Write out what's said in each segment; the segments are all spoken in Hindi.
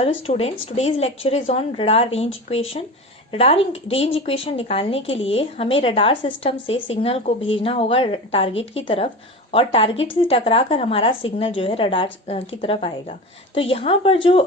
Hello students, today's lecture is on radar range equation. Radar range equation निकालने के लिए हमें रडार सिस्टम से सिग्नल को भेजना होगा टारगेट की तरफ, और टारगेट से टकराकर हमारा सिग्नल जो है रडार की तरफ आएगा। तो यहाँ पर जो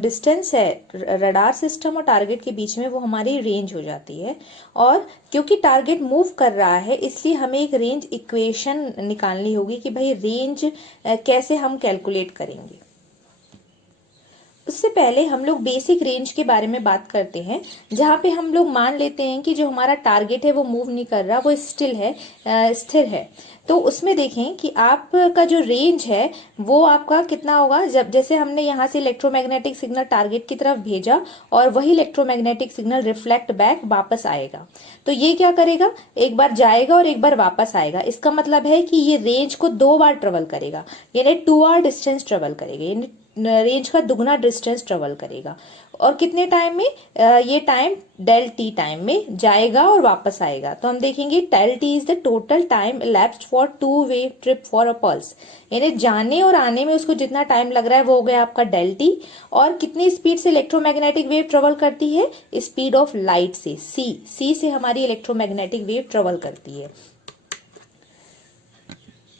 डिस्टेंस है रडार सिस्टम और टारगेट के बीच में, वो हमारी रेंज हो जाती है। और क्योंकि टारगेट मूव कर रहा है, इसलिए हमें एक रेंज इक्वेशन निकालनी होगी कि भाई रेंज कैसे हम कैलकुलेट करेंगे। उससे पहले हम लोग बेसिक रेंज के बारे में बात करते हैं, जहाँ पे हम लोग मान लेते हैं कि जो हमारा टारगेट है वो मूव नहीं कर रहा, वो स्थिर है। तो उसमें देखें कि आपका जो रेंज है वो आपका कितना होगा। जब जैसे हमने यहाँ से इलेक्ट्रोमैग्नेटिक सिग्नल टारगेट की तरफ भेजा और वही इलेक्ट्रोमैग्नेटिक सिग्नल रिफ्लेक्ट बैक वापस आएगा, तो ये क्या करेगा, एक बार जाएगा और एक बार वापस आएगा। इसका मतलब है कि ये रेंज को 2 बार ट्रेवल करेगा, यानी 2r डिस्टेंस ट्रेवल करेगा, यानी रेंज का दुगना डिस्टेंस ट्रेवल करेगा। और कितने टाइम में, ये टाइम डेल टी टाइम में जाएगा और वापस आएगा। तो हम देखेंगे del T is the total time elapsed for 2 way trip for a pulse, यानी जाने और आने में उसको जितना टाइम लग रहा है वो हो गया आपका डेल टी। और कितनी स्पीड से इलेक्ट्रोमैग्नेटिक वेव ट्रेवल करती है, स्पीड ऑफ लाइट से, सी से हमारी इलेक्ट्रोमैग्नेटिक वेव ट्रेवल करती है।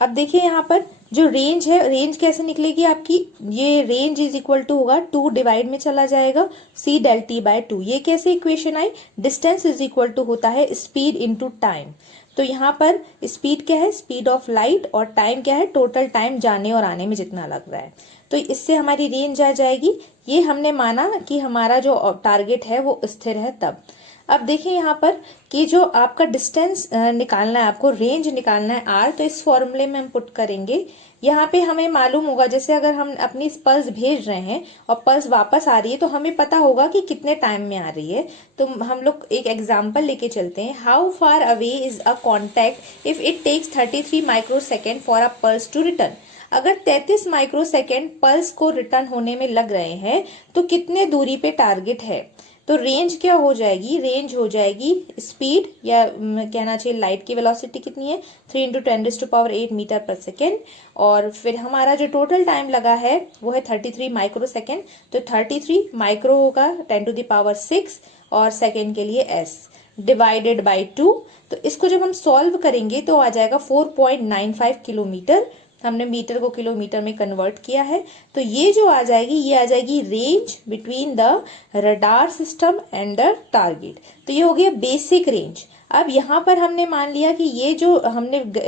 अब देखिए यहाँ पर जो रेंज है, रेंज कैसे निकलेगी आपकी, ये रेंज इज इक्वल टू होगा 2 डिवाइड में चला जाएगा सी डेल टी बाय 2। ये कैसे इक्वेशन आई, डिस्टेंस इज इक्वल टू होता है स्पीड इनटू टाइम। तो यहाँ पर स्पीड क्या है, स्पीड ऑफ लाइट, और टाइम क्या है, टोटल टाइम जाने और आने में जितना लग रहा है। तो इससे हमारी रेंज आ जाएगी। ये हमने माना कि हमारा जो टारगेट है वो स्थिर है तब। अब देखिए यहाँ पर कि जो आपका डिस्टेंस निकालना है, आपको रेंज निकालना है आर, तो इस फॉर्मूले में हम पुट करेंगे। यहाँ पे हमें मालूम होगा, जैसे अगर हम अपनी पल्स भेज रहे हैं और पल्स वापस आ रही है, तो हमें पता होगा कि कितने टाइम में आ रही है। तो हम लोग एक एग्जांपल लेके चलते हैं। How far away is a contact if it takes 33 microsecond for a pulse to return. अगर 33 माइक्रोसेकेंड पल्स को रिटर्न होने में लग रहे हैं, तो कितने दूरी पे टारगेट है। तो रेंज क्या हो जाएगी, रेंज हो जाएगी स्पीड, या कहना चाहिए लाइट की वेलोसिटी कितनी है, 3 × 10⁸ मीटर पर सेकेंड। और फिर हमारा जो टोटल टाइम लगा है वो है 33 माइक्रोसेकेंड। तो 33 माइक्रो होगा 10⁶, और सेकेंड के लिए s डिवाइडेड बाई 2। तो इसको जब हम सॉल्व करेंगे तो आ जाएगा 4.95 किलोमीटर। हमने मीटर को किलोमीटर में कन्वर्ट किया है। तो ये जो आ जाएगी, ये आ जाएगी range between the radar system and the target. तो ये हो गया बेसिक रेंज। अब यहाँ पर हमने मान लिया कि ये जो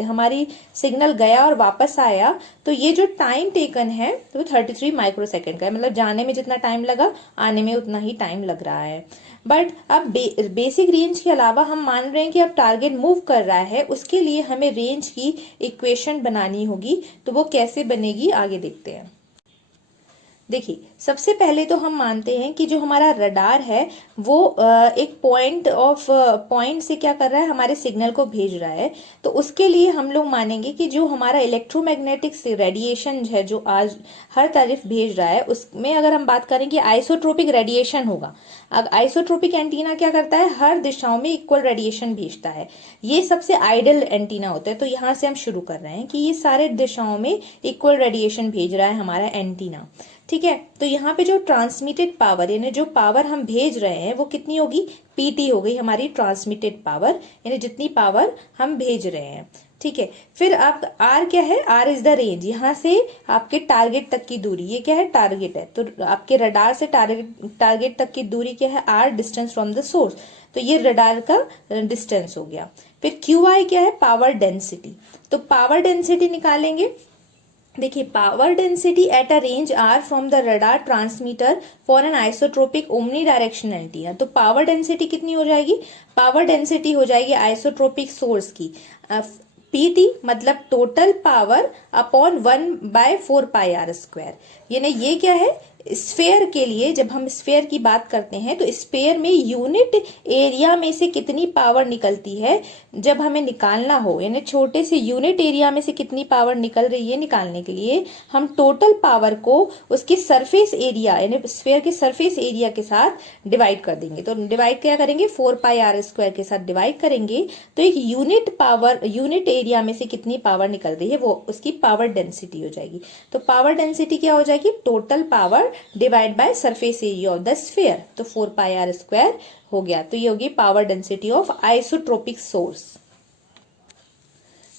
हमारी सिग्नल गया और वापस आया, तो ये जो टाइम टेकन है तो 33 माइक्रोसेकेंड का है, मतलब जाने में जितना टाइम लगा आने में उतना ही टाइम लग रहा है। बट अब बेसिक रेंज के अलावा हम मान रहे हैं कि अब टारगेट मूव कर रहा है, उसके लिए हमें रेंज की इक्वेशन बनानी होगी। तो वो कैसे बनेगी आगे देखते हैं। देखिए, सबसे पहले तो हम मानते हैं कि जो हमारा रडार है वो एक पॉइंट से क्या कर रहा है, हमारे सिग्नल को भेज रहा है। तो उसके लिए हम लोग मानेंगे कि जो हमारा इलेक्ट्रोमैग्नेटिक रेडिएशन है जो आज हर तरफ भेज रहा है, उसमें अगर हम बात करें कि आइसोट्रोपिक रेडिएशन होगा। अब आइसोट्रोपिक एंटीना क्या करता है, हर दिशाओं में इक्वल रेडिएशन भेजता है। ये सबसे आइडियल एंटीना होता है। तो यहाँ से हम शुरू कर रहे हैं कि ये सारे दिशाओं में इक्वल रेडिएशन भेज रहा है हमारा एंटीना, ठीक है। तो यहाँ पे जो ट्रांसमिटेड पावर, यानी जो पावर हम भेज रहे हैं वो कितनी होगी, पीटी हो गई हमारी ट्रांसमिटेड पावर, यानी जितनी पावर हम भेज रहे हैं, ठीक है। फिर आप आर क्या है, आर इज द रेंज, यहाँ से आपके टारगेट तक की दूरी, ये क्या है, टारगेट है। तो आपके रडार से टारगेट तक की दूरी क्या है, R distance from the source. तो ये रडार का डिस्टेंस हो गया। फिर क्यू आई क्या है, पावर डेंसिटी। तो पावर डेंसिटी निकालेंगे। देखिए, power density at a range R from the radar transmitter for an isotropic omni direction antenna. तो पावर डेंसिटी कितनी हो जाएगी, पावर डेंसिटी हो जाएगी आइसोट्रोपिक सोर्स की पीटी, मतलब टोटल पावर अपॉन 1/4πr²। यानी ये क्या है, स्फेयर के लिए जब हम स्फेयर की बात करते हैं तो स्फेयर में यूनिट एरिया में से कितनी पावर निकलती है जब हमें निकालना हो, यानी छोटे से यूनिट एरिया में से कितनी पावर निकल रही है निकालने के लिए हम टोटल पावर को उसकी सरफेस एरिया, यानी स्फेयर के सरफेस एरिया के साथ डिवाइड कर देंगे। तो डिवाइड क्या करेंगे, 4πr² के साथ डिवाइड करेंगे। तो एक यूनिट एरिया में से कितनी पावर निकल रही है वो उसकी पावर डेंसिटी हो जाएगी। तो पावर डेंसिटी क्या हो जाएगी, total power divide by surface area of the sphere, तो 4πr² हो गया। तो ये होगी power density of isotropic source.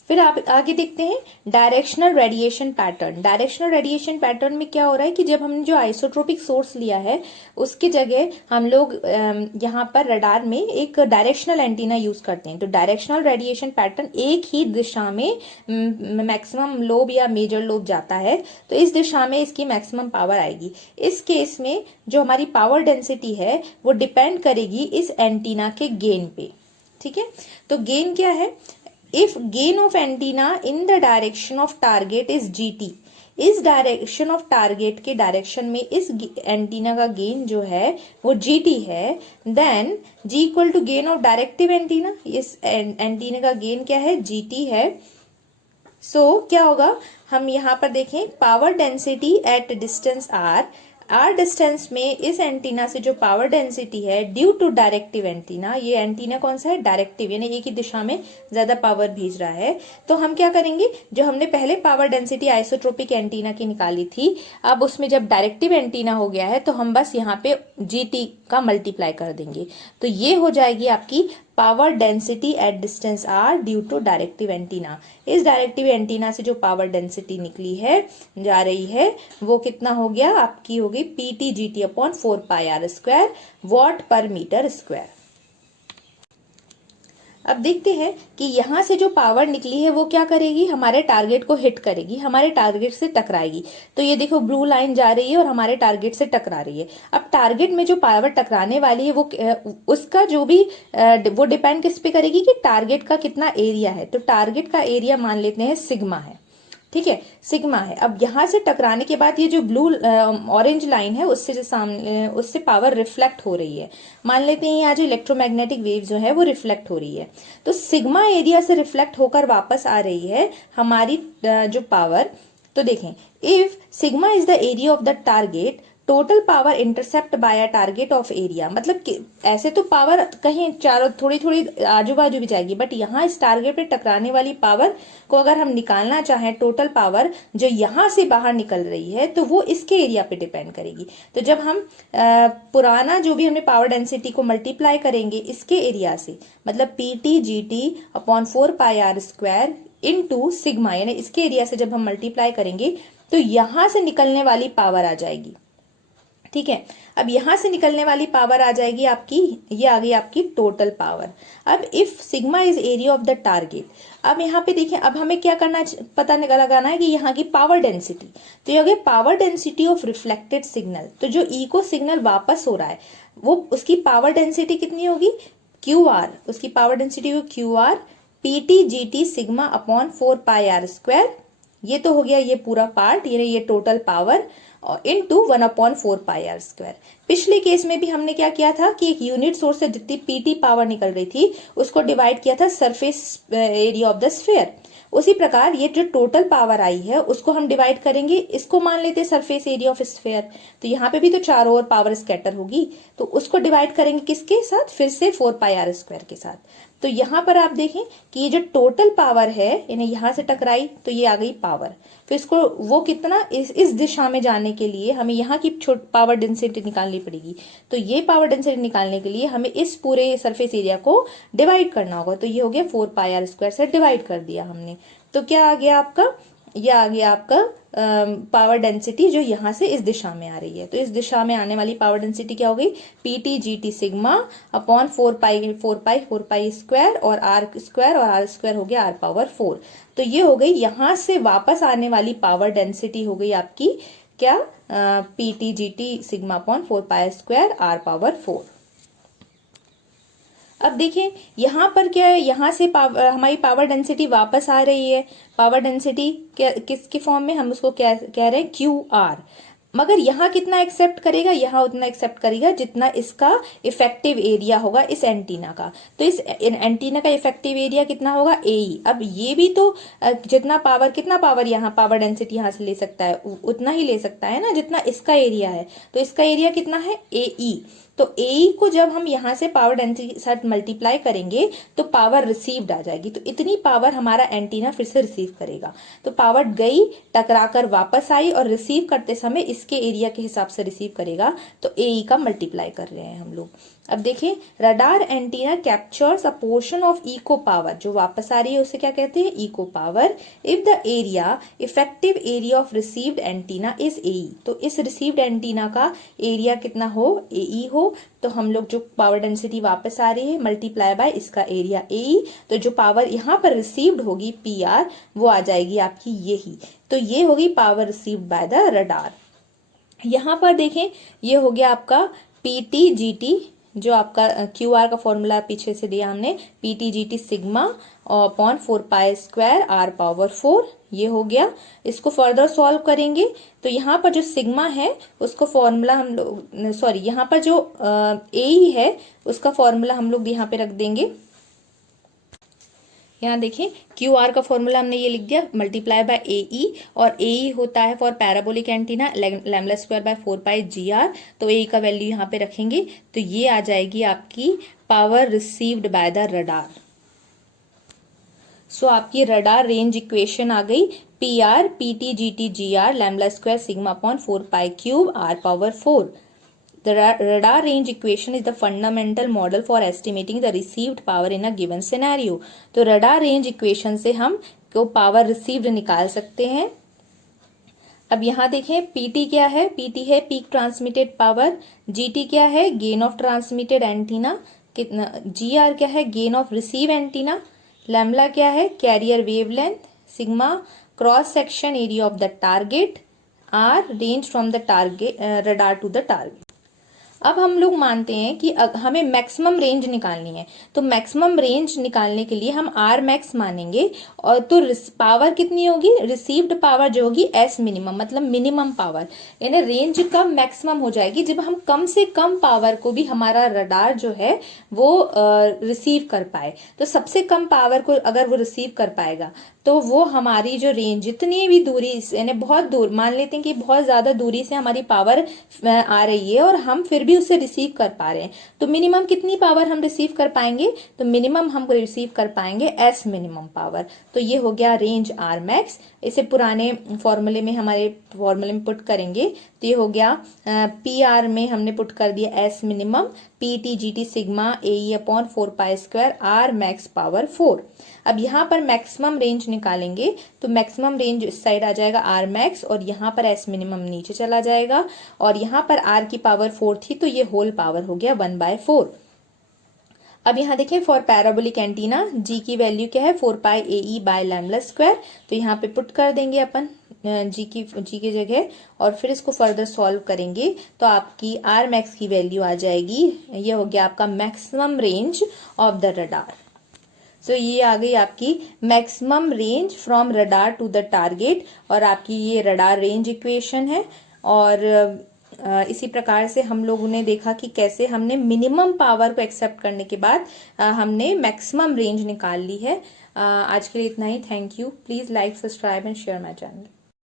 फिर आप आगे देखते हैं directional radiation pattern. Directional radiation pattern में क्या हो रहा है कि जब हमने जो आइसोट्रोपिक सोर्स लिया है उसकी जगह हम लोग यहाँ पर रडार में एक डायरेक्शनल एंटीना यूज करते हैं। तो डायरेक्शनल रेडिएशन पैटर्न एक ही दिशा में मैक्सिमम लोब या मेजर लोब जाता है, तो इस दिशा में इसकी मैक्सिमम पावर आएगी। इस केस में जो हमारी पावर डेंसिटी है वो डिपेंड करेगी इस एंटीना के गेन पे। ठीक है, तो गेन क्या है? If gain of antenna in the direction of target is GT, इस डायरेक्शन ऑफ टारगेट के डायरेक्शन में इस एंटीना का गेन जो है वो GT है, then G equal to gain of directive antenna, इस एंटीना का गेन क्या है? GT है। सो क्या होगा, हम यहाँ पर देखें power density at distance R distance में इस एंटीना से जो पावर डेंसिटी है ड्यू टू डायरेक्टिव एंटीना, ये एंटीना कौन सा है? डायरेक्टिव, यानी एक ही दिशा में ज्यादा पावर भेज रहा है। तो हम क्या करेंगे, जो हमने पहले पावर डेंसिटी आइसोट्रोपिक एंटीना की निकाली थी, अब उसमें जब डायरेक्टिव एंटीना हो गया है तो हम बस यहाँ पे GT का मल्टीप्लाई कर देंगे। तो ये हो जाएगी आपकी power density at distance R due to directive antenna. इस डायरेक्टिव एंटीना से जो पावर डेंसिटी निकली है, जा रही है, वो कितना हो गया? आपकी हो गई PTGT अपॉन 4πr² वॉट पर मीटर स्क्वायर। अब देखते हैं कि यहां से जो पावर निकली है वो क्या करेगी? हमारे टारगेट को हिट करेगी, हमारे टारगेट से टकराएगी। तो ये देखो ब्लू लाइन जा रही है और हमारे टारगेट से टकरा रही है। अब टारगेट में जो पावर टकराने वाली है वो उसका जो भी वो डिपेंड किस पे करेगी कि टारगेट का कितना एरिया है। तो टारगेट का एरिया मान लेते हैं सिग्मा है। ठीक है, सिग्मा है। अब यहां से टकराने के बाद ये जो ब्लू ऑरेंज लाइन है उससे जो सामने उससे पावर रिफ्लेक्ट हो रही है। मान लेते हैं यहाँ जो इलेक्ट्रोमैग्नेटिक वेव जो है वो रिफ्लेक्ट हो रही है, तो सिग्मा एरिया से रिफ्लेक्ट होकर वापस आ रही है हमारी जो पावर। तो देखें, if sigma is the area of the target, total power intercept by a target of area, मतलब कि ऐसे तो पावर कहीं चारों थोड़ी थोड़ी आजू बाजू भी जाएगी, बट यहाँ इस टारगेट पे टकराने वाली पावर को अगर हम निकालना चाहें, टोटल पावर जो यहाँ से बाहर निकल रही है, तो वो इसके एरिया पे डिपेंड करेगी। तो जब हम पुराना जो भी हमने पावर डेंसिटी को मल्टीप्लाई करेंगे इसके एरिया से, मतलब PTGT upon 4πr² into sigma, यानी इसके एरिया से जब हम मल्टीप्लाई करेंगे तो यहां से निकलने वाली पावर आ जाएगी। ठीक है, अब यहां से निकलने वाली पावर आ जाएगी आपकी, ये आ गई आपकी टोटल पावर। अब if sigma is area of the target, अब यहाँ पे देखें, अब हमें क्या करना, पता लगाना है कि यहाँ की पावर डेंसिटी। तो ये हो गया power density of reflected signal. तो जो इको सिग्नल वापस हो रहा है वो उसकी पावर डेंसिटी कितनी होगी? QR, उसकी पावर डेंसिटी होगी QR PTGT sigma upon 4πr²। ये तो हो गया ये पूरा पार्ट, यानी ये टोटल पावर इनटू 1/4πr²। पिछले केस में भी हमने क्या किया था कि एक यूनिट सोर्स से जितनी PT पावर निकल रही थी उसको डिवाइड किया था surface area of the sphere. उसी प्रकार ये जो टोटल पावर आई है उसको हम डिवाइड करेंगे, इसको मान लेते हैं सरफेस एरिया ऑफ स्फीयर। तो यहाँ पे भी तो चारों ओर पावर स्कैटर होगी, तो उसको डिवाइड करेंगे किसके साथ? फिर से 4πr² के साथ। तो यहाँ पर आप देखें कि ये जो टोटल पावर है, यानी यहाँ से टकराई तो ये आ गई पावर, फिर इसको वो कितना इस दिशा में जाने के लिए हमें यहाँ की पावर डेंसिटी निकालनी पड़ेगी। तो ये पावर डेंसिटी निकालने के लिए हमें इस पूरे सरफेस एरिया को डिवाइड करना होगा। तो ये हो गया 4πr² से डिवाइड कर दिया हमने। तो क्या आ गया आपका? ये आ गया आपका पावर डेंसिटी जो यहाँ से इस दिशा में आ रही है। तो इस दिशा में आने वाली पावर डेंसिटी क्या हो गई? PTGT सिग्मा अपॉन 4π² और R² हो गया R⁴। तो ये हो गई यहाँ से वापस आने वाली पावर डेंसिटी हो गई आपकी क्या? PTGT sigma upon 4π² R⁴। अब देखिए यहाँ पर क्या है, यहाँ से हमारी पावर डेंसिटी वापस आ रही है। पावर डेंसिटी किसके फॉर्म में? हम उसको क्या कह रहे हैं? QR। मगर यहाँ कितना एक्सेप्ट करेगा? यहाँ उतना एक्सेप्ट करेगा जितना इसका इफेक्टिव एरिया होगा इस एंटीना का। तो इस एंटीना का इफेक्टिव एरिया कितना होगा? AE। अब ये भी तो जितना पावर, कितना पावर यहाँ पावर डेंसिटी यहाँ से ले सकता है, उतना ही ले सकता है ना जितना इसका एरिया है। तो इसका एरिया कितना है? AE। तो AE को जब हम यहाँ से पावर डेंसिटी के साथ मल्टीप्लाई करेंगे तो पावर रिसीव्ड आ जाएगी। तो इतनी पावर हमारा एंटीना फिर से रिसीव करेगा। तो पावर गई, टकराकर वापस आई और रिसीव करते समय इसके एरिया के हिसाब से रिसीव करेगा। तो AE का मल्टीप्लाई कर रहे हैं हम लोग। अब देखिए, radar antenna captures a portion of echo power, जो वापस आ रही है उसे क्या कहते हैं, echo power, if the area effective area of received antenna is AE। तो इस रिसीव्ड एंटीना का एरिया कितना हो, AE हो। तो हम लोग जो पावर डेंसिटी वापस आ रही है मल्टीप्लाई बाय इसका एरिया AE, तो जो पावर यहाँ पर रिसीव्ड होगी PR, वो आ जाएगी आपकी यही। तो ये होगी power received by the radar. यहाँ पर देखें, ये हो गया आपका PT/GT, जो आपका QR का फॉर्मूला पीछे से दिया हमने, PT/GT सिग्मा अपॉन 4π² R⁴ ये हो गया। इसको फर्दर सॉल्व करेंगे तो यहाँ पर जो सिग्मा है उसको फॉर्मूला हम लोग, सॉरी, यहाँ पर जो AE है उसका फॉर्मूला हम लोग यहाँ पे रख देंगे। यहाँ देखिए, QR का फॉर्मूला हमने ये लिख दिया, मल्टीप्लाई बाय AE, और AE होता है फॉर पैराबोलिक एंटीना λ²/4πGR। तो AE का वैल्यू यहाँ पे रखेंगे तो ये आ जाएगी आपकी power received by the radar. So आपकी रडार रेंज इक्वेशन आ गई, PR PT/GT/GR λ² sigma upon 4π³ R⁴। The radar range equation is the fundamental model for estimating the received power in a given scenario। तो radar range equation से हम को पावर रिसीव्ड निकाल सकते हैं। अब यहाँ देखें, PT क्या है, PT है पीक ट्रांसमिटेड पावर, GT क्या है, गेन ऑफ ट्रांसमिटेड एंटीना, कितना, GR क्या है, gain of receive antenna, lambda क्या है, carrier wavelength, sigma cross section area of the target, R range from the target radar to the target. अब हम लोग मानते हैं कि हमें मैक्सिमम रेंज निकालनी है, तो मैक्सिमम रेंज निकालने के लिए हम R मैक्स मानेंगे, और तो पावर कितनी होगी, रिसीव्ड पावर जो होगी S मिनिमम, मतलब मिनिमम पावर, यानी रेंज का मैक्सिमम हो जाएगी जब हम कम से कम पावर को भी हमारा रडार जो है वो रिसीव कर पाए। तो सबसे कम पावर को अगर वो रिसीव कर पाएगा तो वो हमारी जो रेंज, जितनी भी दूरी, यानी बहुत दूर, मान लेते हैं कि बहुत ज्यादा दूरी से हमारी पावर आ रही है और हम फिर भी उसे रिसीव कर पा रहे हैं, तो मिनिमम कितनी पावर हम रिसीव कर पाएंगे, तो मिनिमम हम रिसीव कर पाएंगे S मिनिमम पावर। तो ये हो गया रेंज R मैक्स। इसे पुराने फॉर्मूले में, हमारे फॉर्मूले में पुट करेंगे तो ये हो गया PR में हमने पुट कर दिया S minimum PT/GT sigma AE upon 4π² R max power 4। अब यहाँ पर मैक्सिमम रेंज निकालेंगे तो मैक्सिमम रेंज इस साइड आ जाएगा R मैक्स, और यहाँ पर S मिनिमम नीचे चला जाएगा, और यहाँ पर R की पावर 4 थी तो ये होल पावर हो गया 1/4। अब यहाँ देखिए, फॉर पैराबोलिक एंटीना G की वैल्यू क्या है, 4πAE बाय λ²। तो यहाँ पे पुट कर देंगे अपन G की जगह, और फिर इसको फर्दर सॉल्व करेंगे तो आपकी R मैक्स की वैल्यू आ जाएगी, ये हो गया आपका maximum range of the radar. So ये आ गई आपकी maximum range from radar to the target, और आपकी ये रडार रेंज इक्वेशन है। और इसी प्रकार से हम लोगों ने देखा कि कैसे हमने मिनिमम पावर को एक्सेप्ट करने के बाद हमने मैक्सिमम रेंज निकाल ली है। आज के लिए इतना ही। Thank you. Please like, subscribe and share my channel.